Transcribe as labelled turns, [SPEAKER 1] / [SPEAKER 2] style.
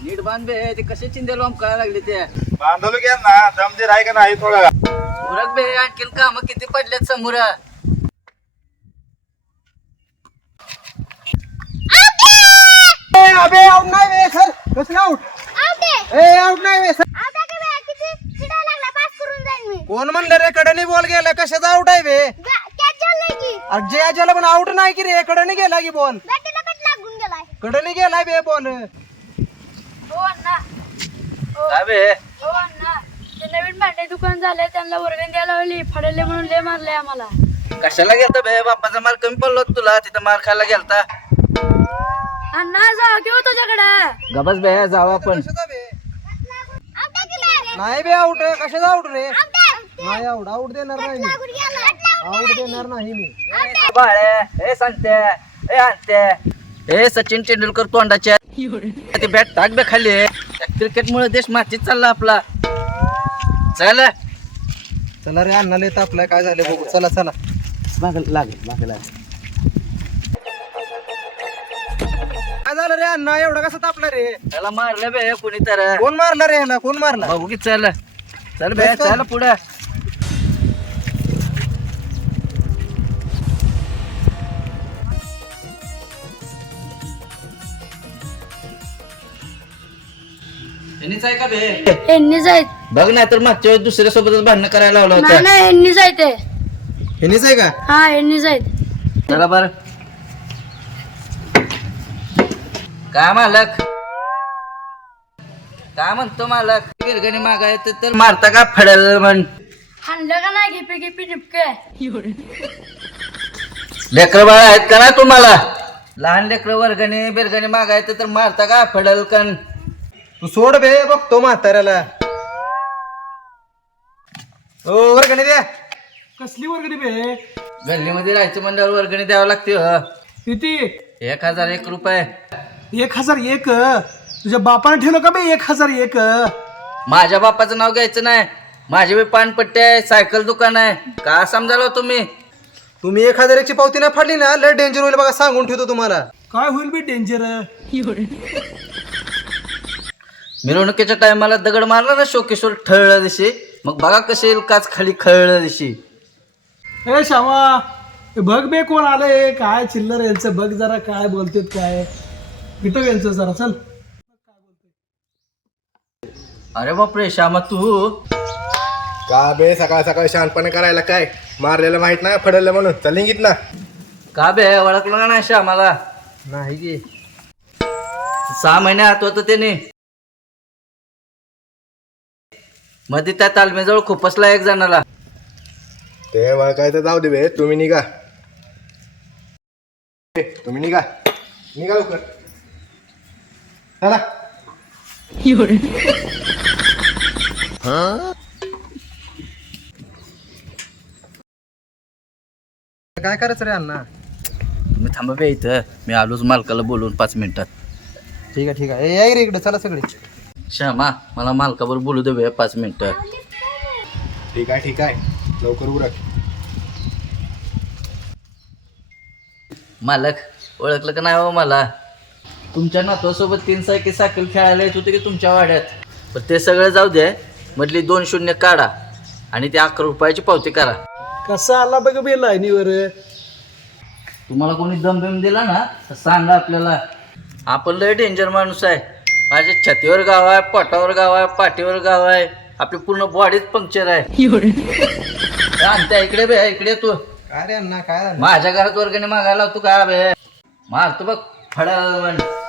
[SPEAKER 1] नीट बांध बे, ते कसे चिंदेल कळायला लागले ते.
[SPEAKER 2] बांधवलं घ्या ना, दमदीर आहे का नाही थोडा.
[SPEAKER 1] उरक बे, आणखीन काम किती पडलेत समोर.
[SPEAKER 3] अबे आउट नाही बे सर. कसं आउट? आउट नाही बे सर. कोण म्हणलं रे कडनी बॉल गेला? कशाचा आउट आहे बे? अरे जे अजाला पण आउट नाही की रे, कडनी गेला की बॉल. कडनी गेलाय बे बॉल.
[SPEAKER 1] काय बे?
[SPEAKER 4] नवीन भांडे दुकान झालंय, त्यांना वर्गण द्यायला लावली, फडले म्हणून लय मारले आम्हाला.
[SPEAKER 1] कशाला गेलता बे? बाप्पाचा मार कमी पडलो तुला, तिथं मार खायला गेलता.
[SPEAKER 4] अण्णा जाऊ किंवा तुझ्याकडे
[SPEAKER 1] गबस बे, जाऊ आपण.
[SPEAKER 3] कशाचा बे? नाही बे आउट. कशाचा आउट रे? नाही आउट. आउट देणार नाही मी. आउट देणार नाही मी.
[SPEAKER 1] बाळे, ए सांगते, ए आणते, ए सचिन तेंडुलकर तोंडाच्या ते बॅट टाक बे खाली. क्रिकेट मुळे देश मातीत चालला आपला. चल
[SPEAKER 3] चला रे, अण्णाला तापलाय. काय झालं बघू. चला चला.
[SPEAKER 1] लागेल.
[SPEAKER 3] काय झालं रे अण्णा? एवढा कसा तापला रे?
[SPEAKER 1] त्याला मारलं बे कोणी तर.
[SPEAKER 3] कोण मारला रे ह्याला? कोण मारला?
[SPEAKER 1] बघू की. चल चल बे,
[SPEAKER 3] बस कर.
[SPEAKER 1] चल पुढे. आहे का बे?
[SPEAKER 4] यांनी जायत.
[SPEAKER 1] बघ ना, तर मागच्या वेळेस दुसऱ्या सोबतच भांडण करायला लावलं
[SPEAKER 4] नाही
[SPEAKER 1] होतं.
[SPEAKER 4] नाही, यांनी जायते.
[SPEAKER 3] हेनीच आहे का?
[SPEAKER 4] हा, यांनी जायत.
[SPEAKER 1] चला बर. काय मालक? काय म्हणतो मालक? गिरगणी मागायचं तर मारता का फडेल म्हण.
[SPEAKER 4] हाणलं का नाही? घेपे घेपे निपके.
[SPEAKER 1] लेकर बाळ आहेत का ना तुम्हाला? लहान लेकर वर्गणी बिरगणी मागायचं तर मारता का फडेल कण.
[SPEAKER 3] तू सोड बे, बघतो म्हाताऱ्याला. ओ वर्गणी द्या.
[SPEAKER 5] कसली वर्गणी बे?
[SPEAKER 1] गल्लीमध्ये राहायचं मंडळ वर्गणी द्यावं लागते.
[SPEAKER 5] किती?
[SPEAKER 1] 1001 रुपये.
[SPEAKER 5] 1001? तुझ्या बापाने ठेवलं का बे 1001?
[SPEAKER 1] माझ्या बापाचं नाव घ्यायचं नाही. माझी बी पानपट्टी आहे, सायकल दुकान आहे. का समजालो तुम्ही?
[SPEAKER 3] तुम्ही 1001ची पावती नाही फाडली ना, लय डेंजर होईल बघा. सांगून ठेवतो तुम्हाला.
[SPEAKER 5] काय होईल बे डेंजर?
[SPEAKER 1] मिरवणुकीच्या टायमाला दगड मारला ना शोकेश्वर ठळलं दिशी, मग बघा कशी येईल काच खाली खळलं दिशी.
[SPEAKER 5] ए श्यामा, हे बघ बे कोण आलंय, काय चिल्लर यांचं बघ जरा, काय बोलतेत काय. भेटव यांचं जरा, चल.
[SPEAKER 1] अरे बापरे, श्यामा तू.
[SPEAKER 2] का बे सकाळ सकाळ शानपणे करायला काय? मारलेलं माहित नाही फडलं म्हणून चलिंगीत ना.
[SPEAKER 1] का बे, ओळखलं का नाही श्यामाला?
[SPEAKER 3] नाही की.
[SPEAKER 1] 6 महिने आत होतं त्याने. मध्ये त्या तालमीजवळ खुपसला एक जणाला.
[SPEAKER 2] ते काय तर जाऊ दे बे, तुम्ही निघा. तुम्ही निघा लवकर. चला.
[SPEAKER 3] काय करायचं रे अण्णा?
[SPEAKER 1] मी थांबा बे इथं, मी आलोच मालकाला बोलून 5 मिनिटात.
[SPEAKER 3] ठीक आहे ठीक आहे. ए, या रे इकडे. चला सगळे.
[SPEAKER 1] श्यामा, मला मालकावर बोलू दे बे 5 मिनिटं.
[SPEAKER 2] ठीक आहे लवकर उरक.
[SPEAKER 1] मालक, ओळखलं का नाही हो मला? तुमच्या नातवासोबत 3 सायकल खेळायला येत होते की तुमच्या वाड्यात. पण ते सगळं जाऊ दे, मधली 2 शून्य काढा आणि ते 11 रुपयाची पावती करा.
[SPEAKER 5] कसा आला बघ बे लाईनीवर.
[SPEAKER 1] तुम्हाला कोणी दम दिला ना तर सांगा आपल्याला. आपण लय डेंजर माणूस आहे. माझ्या छातीवर गाव आहे, पोटावर गाव आहे, पाठीवर गाव आहे, आपली पूर्ण बॉडीच पंक्चर आहे. आणत्या इकडे बे, इकडे तू.
[SPEAKER 3] काय रे अण्णा? काय झालं?
[SPEAKER 1] माझ्या घरात वर्गणी मागायला तू का बे? मारतो बघ फळा.